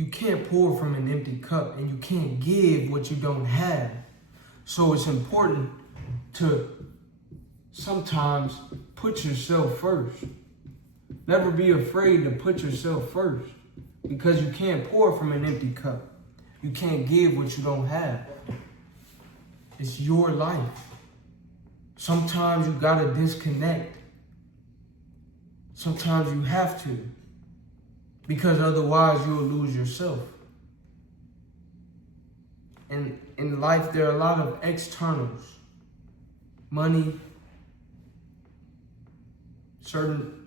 you can't pour from an empty cup, and you can't give what you don't have. So it's important to sometimes put yourself first. Never be afraid to put yourself first, because you can't pour from an empty cup. You can't give what you don't have. It's your life. Sometimes you gotta disconnect. Sometimes you have to, because otherwise you'll lose yourself. And in life, there are a lot of externals. Money, certain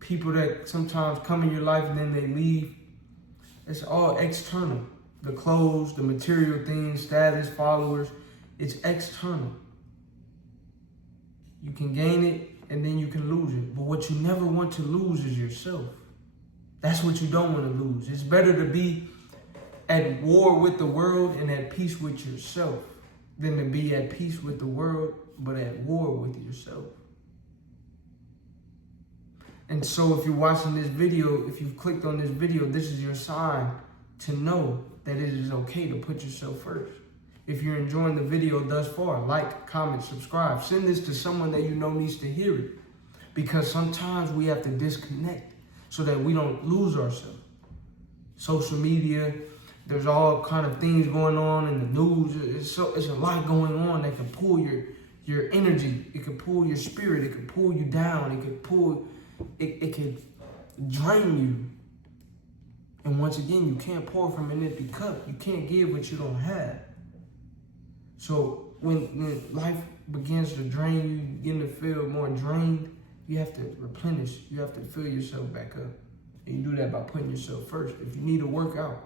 people that sometimes come in your life and then they leave. It's all external. The clothes, the material things, status, followers, it's external. You can gain it and then you can lose it. But what you never want to lose is yourself. That's what you don't want to lose. It's better to be at war with the world and at peace with yourself than to be at peace with the world but at war with yourself. And so if you're watching this video, if you've clicked on this video, this is your sign to know that it is okay to put yourself first. If you're enjoying the video thus far, like, comment, subscribe. Send this to someone that you know needs to hear it. Because sometimes we have to disconnect so that we don't lose ourselves. Social media, there's all kind of things going on in the news. It's a lot going on that can pull your energy. It can pull your spirit. It can pull you down. It can drain you. And once again, you can't pour from an empty cup. You can't give what you don't have. So when life begins to drain you, you begin to feel more drained, you have to replenish. You have to fill yourself back up. And you do that by putting yourself first. If you need to work out,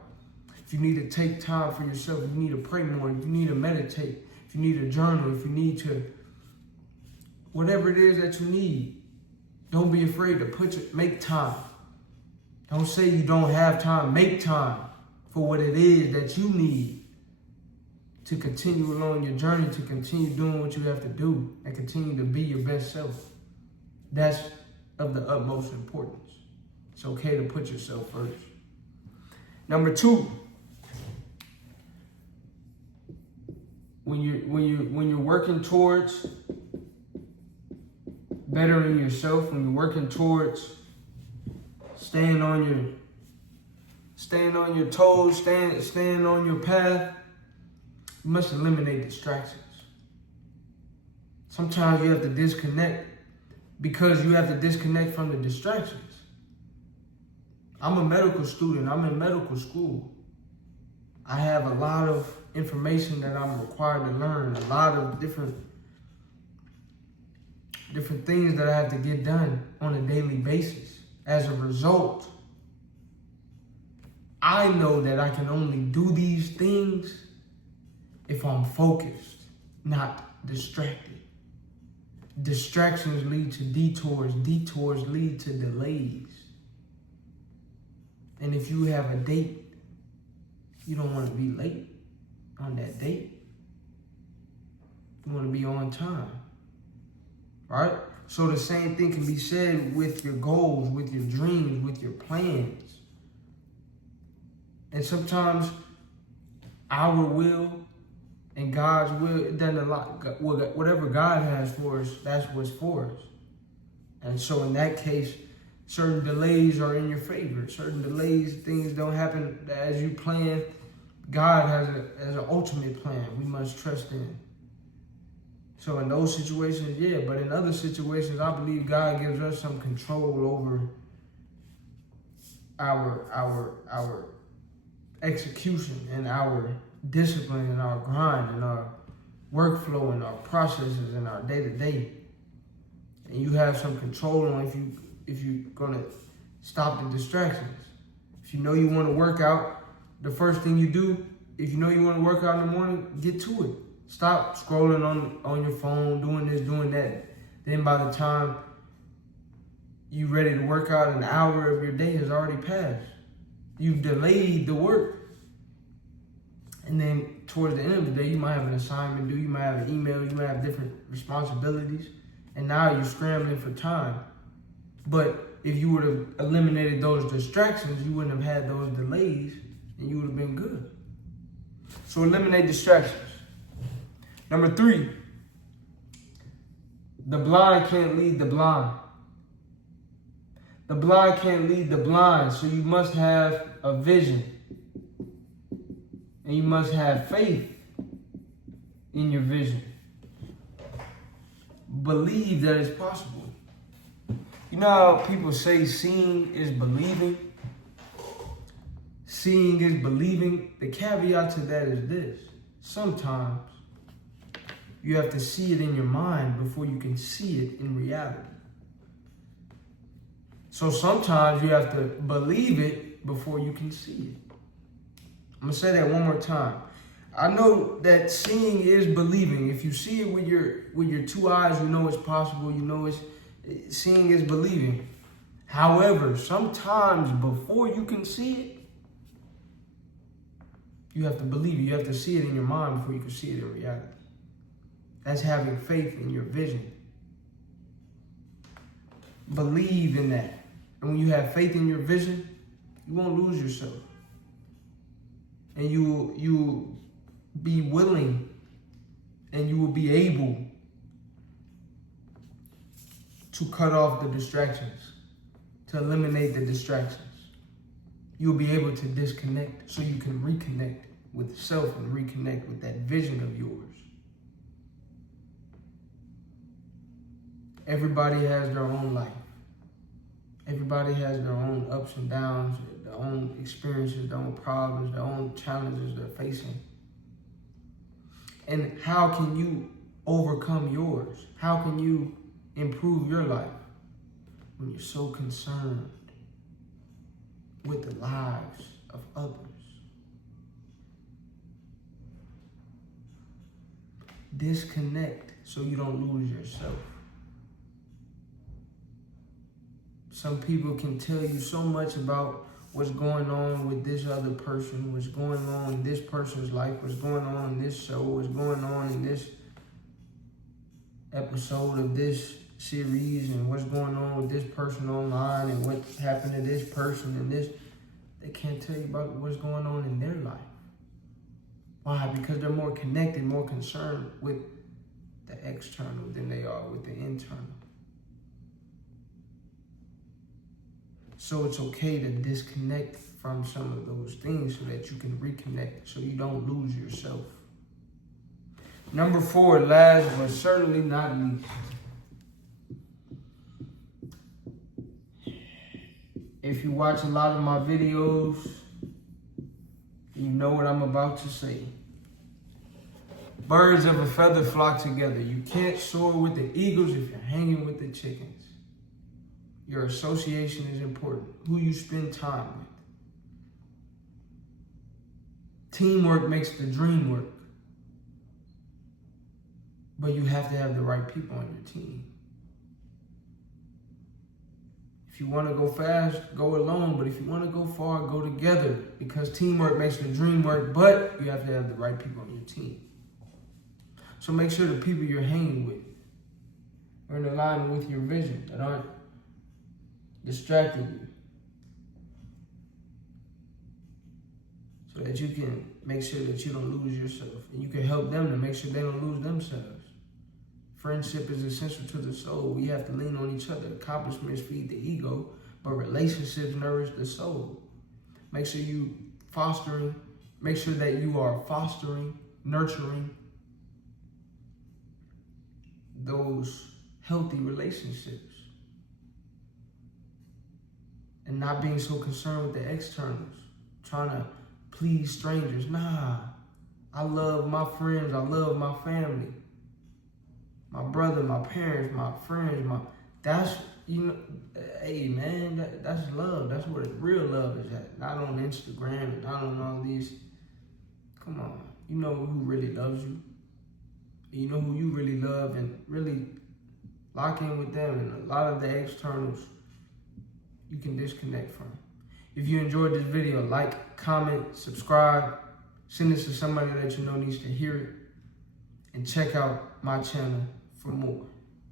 if you need to take time for yourself, if you need to pray more, if you need to meditate, if you need to journal, if you need to, whatever it is that you need, don't be afraid to make time. Don't say you don't have time. Make time for what it is that you need to continue along your journey, to continue doing what you have to do, and continue to be your best self. That's of the utmost importance. It's okay to put yourself first. Number 2, when you're working towards bettering yourself, when you're working towards staying on your toes, staying on your path, you must eliminate distractions. Sometimes you have to disconnect because you have to disconnect from the distractions. I'm a medical student. I'm in medical school. I have a lot of information that I'm required to learn, a lot of different things that I have to get done on a daily basis. As a result, I know that I can only do these things if I'm focused, not distracted. Distractions lead to detours. Detours lead to delays. And if you have a date, you don't want to be late on that date. You want to be on time. Right? So the same thing can be said with your goals, with your dreams, with your plans. And sometimes our will and God's will, it doesn't allow, whatever God has for us, that's what's for us. And so in that case, certain delays are in your favor. Certain delays, things don't happen as you plan. God has an ultimate plan we must trust in. So in those situations, yeah, but in other situations, I believe God gives us some control over our execution and our discipline and our grind and our workflow and our processes and our day-to-day. And you have some control on if you're gonna stop the distractions. If you know you want to work out, the first thing you do, if you know you want to work out in the morning, get to it. Stop scrolling on your phone, doing this, doing that. Then by the time you're ready to work out, an hour of your day has already passed. You've delayed the work. And then towards the end of the day, you might have an assignment due, you might have an email, you might have different responsibilities. And now you're scrambling for time. But if you would have eliminated those distractions, you wouldn't have had those delays and you would have been good. So eliminate distractions. Number 3, the blind can't lead the blind. The blind can't lead the blind, so you must have a vision. And you must have faith in your vision. Believe that it's possible. You know how people say seeing is believing? Seeing is believing. The caveat to that is this. Sometimes you have to see it in your mind before you can see it in reality. So sometimes you have to believe it before you can see it. I'm going to say that one more time. I know that seeing is believing. If you see it with your 2 eyes, you know it's possible. You know seeing is believing. However, sometimes before you can see it, you have to believe it. You have to see it in your mind before you can see it in reality. That's having faith in your vision. Believe in that. And when you have faith in your vision, you won't lose yourself. And you will be willing and you will be able to cut off the distractions, to eliminate the distractions. You'll be able to disconnect so you can reconnect with self and reconnect with that vision of yours. Everybody has their own life. Everybody has their own ups and downs, their own experiences, their own problems, their own challenges they're facing. And how can you overcome yours? How can you improve your life when you're so concerned with the lives of others? Disconnect so you don't lose yourself. Some people can tell you so much about what's going on with this other person, what's going on in this person's life, what's going on in this show, what's going on in this episode of this series, and what's going on with this person online, and what's happened to this person and this. They can't tell you about what's going on in their life. Why? Because they're more connected, more concerned with the external than they are with the internal. So it's okay to disconnect from some of those things so that you can reconnect, so you don't lose yourself. Number 4, last but certainly not least. If you watch a lot of my videos, you know what I'm about to say. Birds of a feather flock together. You can't soar with the eagles if you're hanging with the chickens. Your association is important. Who you spend time with. Teamwork makes the dream work. But you have to have the right people on your team. If you want to go fast, go alone. But if you want to go far, go together. Because teamwork makes the dream work, but you have to have the right people on your team. So make sure the people you're hanging with are in alignment with your vision, that aren't distracting you, so that you can make sure that you don't lose yourself, and you can help them to make sure they don't lose themselves. Friendship is essential to the soul. We have to lean on each other. Accomplishments feed the ego, but relationships nourish the soul. Make sure make sure that you are fostering, nurturing those healthy relationships. And not being so concerned with the externals, trying to please strangers. Nah, I love my friends, I love my family, my brother, my parents, my friends, that's, hey man, that's love. That's where the real love is at. Not on Instagram and not on all these. Come on, you know who really loves you. You know who you really love, and really lock in with them. And a lot of the externals you can disconnect from. If you enjoyed this video, like, comment, subscribe, send this to somebody that you know needs to hear it, and check out my channel for more.